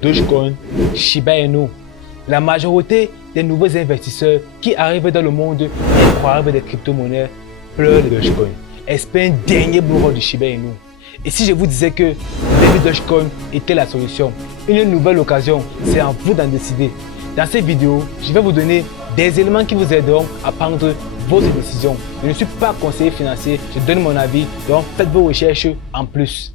Dogecoin, Shiba Inu. La majorité des nouveaux investisseurs qui arrivent dans le monde incroyable des crypto-monnaies pleurent de Dogecoin, espèrent un dernier bureau de Shiba Inu. Et si je vous disais que Baby Dogecoin était la solution, une nouvelle occasion, c'est à vous d'en décider. Dans cette vidéo, je vais vous donner des éléments qui vous aideront à prendre votre décision. Je ne suis pas conseiller financier, je donne mon avis, donc faites vos recherches en plus.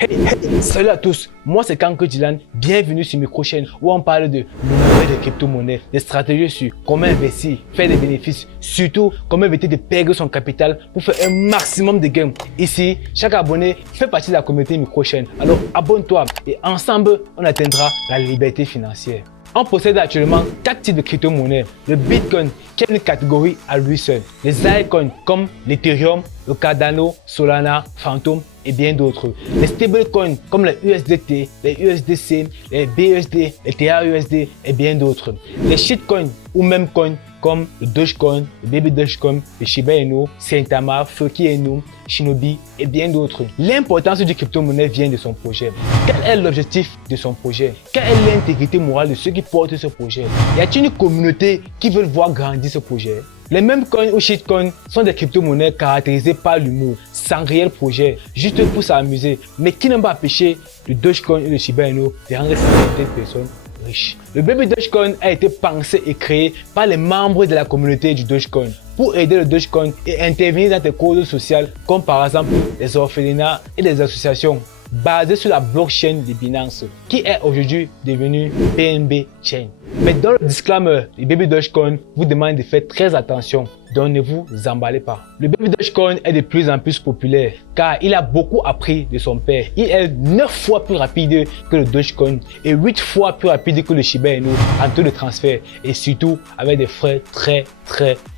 Hey, salut à tous, moi c'est Kanko Dylan, bienvenue sur Microchaîne où on parle de l'univers des crypto-monnaies, des stratégies sur comment investir, faire des bénéfices, surtout comment éviter de perdre son capital pour faire un maximum de gains. Ici, chaque abonné fait partie de la communauté Microchaîne, alors abonne-toi et ensemble on atteindra la liberté financière. On possède actuellement 4 types de crypto-monnaies. Le Bitcoin, qui est une catégorie à lui seul. Les altcoins comme l'Ethereum, le Cardano, Solana, Phantom et bien d'autres. Les stablecoins comme les USDT, les USDC, les BUSD, les TRUSD et bien d'autres. Les shitcoins ou même coins comme le Dogecoin, le Baby Dogecoin, le Shiba Inu, Saintama, Foki Inu, Shinobi et bien d'autres. L'importance du crypto-monnaie vient de son projet. Quel est l'objectif de son projet? Quelle est l'intégrité morale de ceux qui portent ce projet? Y a-t-il une communauté qui veut voir grandir ce projet? Les mêmes coins ou shitcoins sont des crypto-monnaies caractérisées par l'humour, sans réel projet, juste pour s'amuser, mais qui n'ont pas empêché le Dogecoin et le Shiba Inu de rendre certaines personnes riches. Le Baby Dogecoin a été pensé et créé par les membres de la communauté du Dogecoin pour aider le Dogecoin et intervenir dans des causes sociales comme par exemple les orphelinats et les associations basées sur la blockchain de Binance qui est aujourd'hui devenue BNB Chain. Mais dans le disclaimer, le Baby Dogecoin vous demande de faire très attention, donc ne vous emballez pas. Le Baby Dogecoin est de plus en plus populaire car il a beaucoup appris de son père. Il est 9 fois plus rapide que le Dogecoin et 8 fois plus rapide que le Shiba Inu en taux de transfert et surtout avec des frais très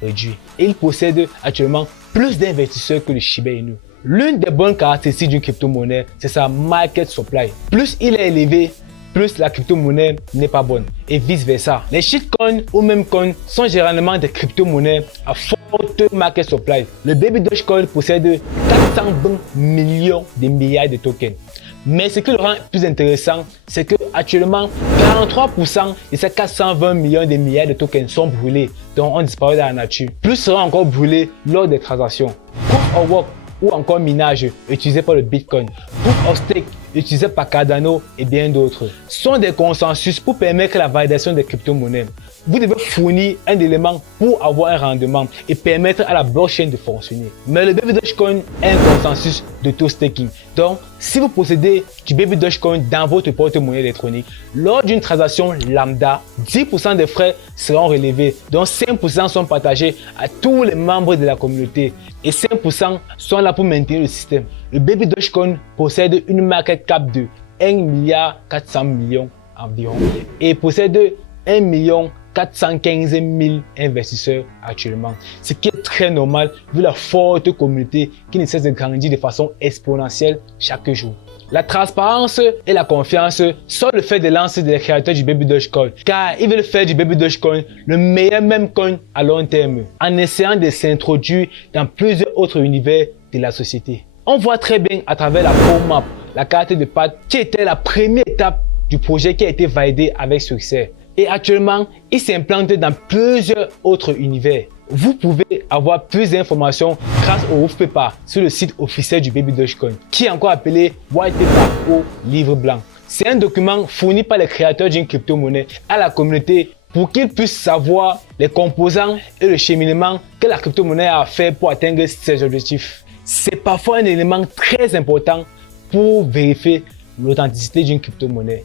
réduits. Et il possède actuellement plus d'investisseurs que le Shiba Inu. L'une des bonnes caractéristiques d'une crypto-monnaie, c'est sa market supply. Plus il est élevé, plus la crypto-monnaie n'est pas bonne et vice versa. Les shitcoins ou même coins sont généralement des crypto-monnaies à forte market supply. Le Baby Dogecoin possède 420 millions de milliards de tokens. Mais ce qui le rend plus intéressant, c'est que actuellement 43% de ces 420 millions de milliards de tokens sont brûlés, donc ont disparu dans la nature. Plus seront encore brûlés lors des transactions. Proof of Work ou encore minage utilisé par le Bitcoin, Proof of Stake utilisé par Cardano et bien d'autres, sont des consensus pour permettre la validation des crypto-monnaies. Vous devez fournir un élément pour avoir un rendement et permettre à la blockchain de fonctionner. Mais le Baby Dogecoin est un consensus d'auto-staking. Donc, si vous possédez du Baby Dogecoin dans votre porte-monnaie électronique, lors d'une transaction lambda, 10% des frais seront relevés, dont 5% sont partagés à tous les membres de la communauté et 5% sont là pour maintenir le système. Le Baby Dogecoin possède une market cap de 1,4 milliard environ et possède 1,415 investisseurs actuellement, ce qui est très normal vu la forte communauté qui ne cesse de grandir de façon exponentielle chaque jour. La transparence et la confiance sont le fait de lance des créateurs du Baby Dogecoin car ils veulent faire du Baby Dogecoin le meilleur meme coin à long terme en essayant de s'introduire dans plusieurs autres univers de la société. On voit très bien à travers la roadmap, la carte de patte qui était la première étape du projet qui a été validé avec succès. Et actuellement, il s'implante dans plusieurs autres univers. Vous pouvez avoir plus d'informations grâce au white paper sur le site officiel du Baby Dogecoin, qui est encore appelé white paper ou livre blanc. C'est un document fourni par les créateurs d'une crypto-monnaie à la communauté pour qu'ils puissent savoir les composants et le cheminement que la crypto-monnaie a à faire pour atteindre ses objectifs. C'est parfois un élément très important pour vérifier l'authenticité d'une crypto-monnaie.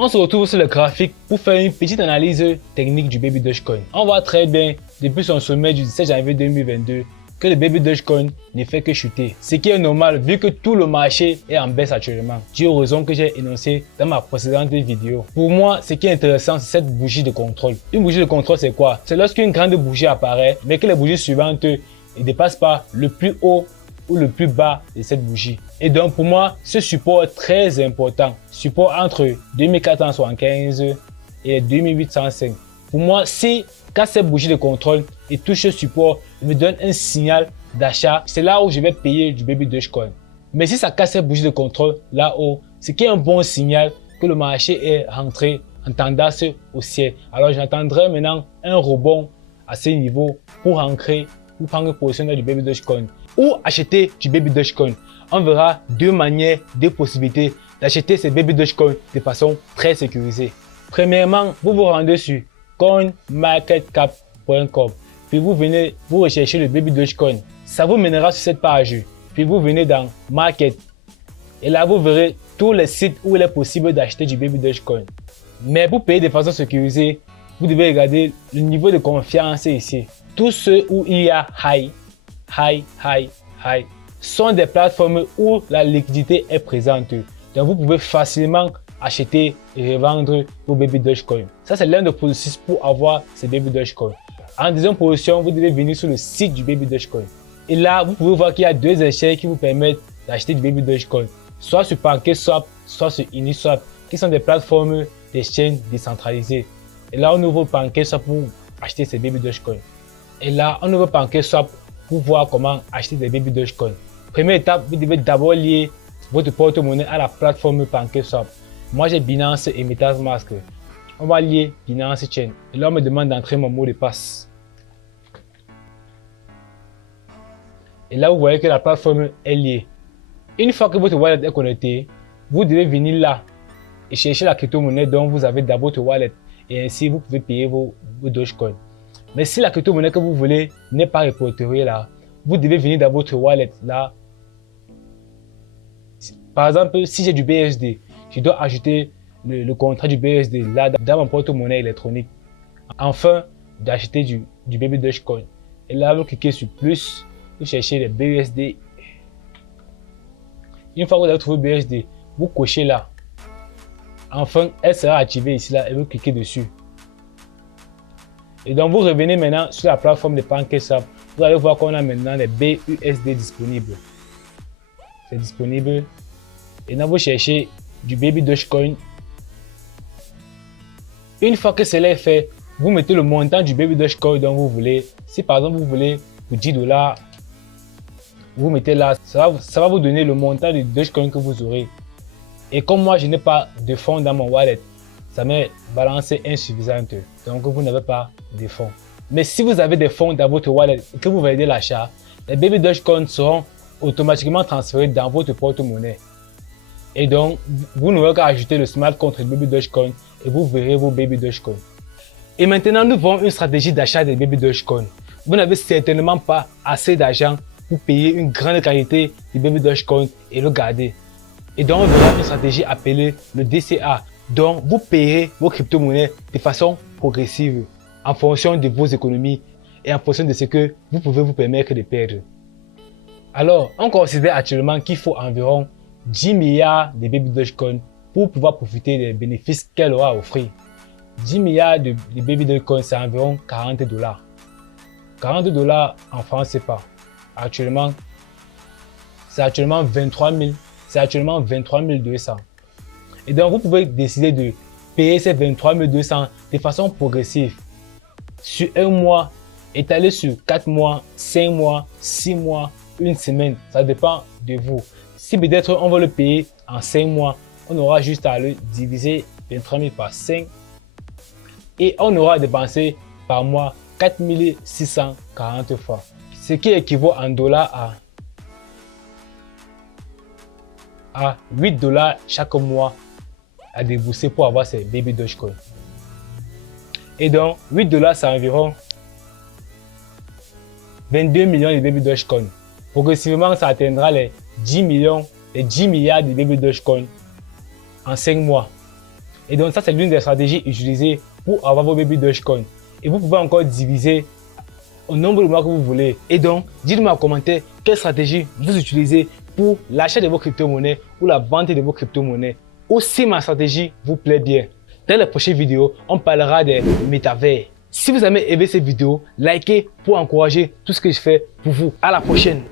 On se retrouve sur le graphique pour faire une petite analyse technique du Baby Dogecoin. On voit très bien depuis son sommet du 17 janvier 2022 que le Baby Dogecoin ne fait que chuter. Ce qui est normal vu que tout le marché est en baisse actuellement, dû aux raisons que j'ai énoncées dans ma précédente vidéo. Pour moi, ce qui est intéressant, c'est cette bougie de contrôle. Une bougie de contrôle, c'est quoi? C'est lorsqu'une grande bougie apparaît, mais que les bougies suivantes ne dépassent pas le plus haut ou le plus bas de cette bougie. Et donc pour moi, ce support est très important. Support entre 2475 et 2805. Pour moi, si quand cette bougie de contrôle touche ce support, il me donne un signal d'achat, c'est là où je vais payer du Baby Dogecoin. Mais si ça casse cette bougie de contrôle là-haut, ce qui est un bon signal que le marché est rentré en tendance haussière. Alors j'attendrai maintenant un rebond à ce niveau pour ancrer ou prendre une position dans du Baby Dogecoin ou acheter du Baby Dogecoin. On verra deux manières, deux possibilités d'acheter ces Baby Dogecoin de façon très sécurisée. Premièrement, vous vous rendez sur coinmarketcap.com, puis vous venez, vous recherchez le Baby Dogecoin. Ça vous mènera sur cette page, puis vous venez dans Market. Et là, vous verrez tous les sites où il est possible d'acheter du Baby Dogecoin. Mais pour payer de façon sécurisée, vous devez regarder le niveau de confiance ici. Tous ceux où il y a high sont des plateformes où la liquidité est présente. Donc vous pouvez facilement acheter et revendre vos Baby Dogecoin. Ça, c'est l'un des processus pour avoir ces Baby Dogecoin. En deuxième position, vous devez venir sur le site du Baby Dogecoin. Et là, vous pouvez voir qu'il y a deux échelles qui vous permettent d'acheter du Baby Dogecoin. Soit sur PancakeSwap, soit sur Uniswap, qui sont des plateformes d'exchange décentralisées. Et là, on ouvre PancakeSwap pour acheter ces Baby Dogecoin. Et là, on ouvre PancakeSwap pour voir comment acheter des Baby Dogecoin. Première étape, vous devez d'abord lier votre porte-monnaie à la plateforme PancakeSwap. Moi, j'ai Binance et MetaMask. On va lier Binance Chain. Et là, on me demande d'entrer mon mot de passe. Et là, vous voyez que la plateforme est liée. Une fois que votre wallet est connecté, vous devez venir là et chercher la crypto-monnaie dont vous avez dans votre wallet. Et ainsi, vous pouvez payer vos Dogecoin. Mais si la crypto-monnaie que vous voulez n'est pas répertoriée là, vous devez venir dans votre wallet là. Par exemple, si j'ai du BSD, je dois ajouter le contrat du BSD là dans mon porte-monnaie électronique. Enfin, d'acheter du Baby Dogecoin. Et là, vous cliquez sur plus, vous cherchez les BSD. Une fois que vous avez trouvé BSD, vous cochez là. Enfin, elle sera activée ici là et vous cliquez dessus. Et donc, vous revenez maintenant sur la plateforme de PancakeSwap. Vous allez voir qu'on a maintenant les BUSD disponibles. C'est disponible. Et là, vous cherchez du Baby Dogecoin. Une fois que cela est fait, vous mettez le montant du Baby Dogecoin dont vous voulez. Si par exemple, vous voulez pour 10 $, vous mettez là. Ça va vous donner le montant du Dogecoin que vous aurez. Et comme moi, je n'ai pas de fonds dans mon wallet, ça m'est balancé insuffisante. Donc, vous n'avez pas de fonds. Mais si vous avez des fonds dans votre wallet et que vous validez l'achat, les Baby Dogecoin seront automatiquement transférés dans votre porte-monnaie. Et donc, vous n'aurez qu'à ajouter le smart contract Baby Dogecoin et vous verrez vos Baby Dogecoin. Et maintenant, nous voyons une stratégie d'achat des Baby Dogecoin. Vous n'avez certainement pas assez d'argent pour payer une grande qualité de Baby Dogecoin et le garder. Et donc, on verra une stratégie appelée le DCA. Donc, vous payerez vos crypto-monnaies de façon progressive en fonction de vos économies et en fonction de ce que vous pouvez vous permettre de perdre. Alors, on considère actuellement qu'il faut environ 10 milliards de Baby Dogecoin pour pouvoir profiter des bénéfices qu'elle aura à offrir. 10 milliards de Baby Dogecoin, c'est environ 40 $. 40 $ en France, c'est pas. Actuellement, c'est actuellement 23 000. C'est actuellement 23 200. Et donc, vous pouvez décider de payer ces 23 200 de façon progressive. Sur un mois, étalé sur 4 mois, 5 mois, 6 mois, une semaine. Ça dépend de vous. Si peut-être on va le payer en 5 mois, on aura juste à le diviser 23 000 par 5. Et on aura dépensé par mois 4 640 fois. Ce qui équivaut en dollars à 8 $ chaque mois à débourser pour avoir ces Baby Dogecoin. Et donc, 8 $ c'est environ 22 millions de Baby Dogecoin. Progressivement, ça atteindra les 10 milliards de Baby Dogecoin en 5 mois. Et donc, ça, c'est l'une des stratégies utilisées pour avoir vos Baby Dogecoin. Et vous pouvez encore diviser au nombre de mois que vous voulez. Et donc, dites-moi en commentaire quelle stratégie vous utilisez pour l'achat de vos crypto-monnaies ou la vente de vos crypto-monnaies. Ou si ma stratégie vous plaît bien. Dans la prochaine vidéo, on parlera des métavers. Si vous avez aimé cette vidéo, likez pour encourager tout ce que je fais pour vous. À la prochaine.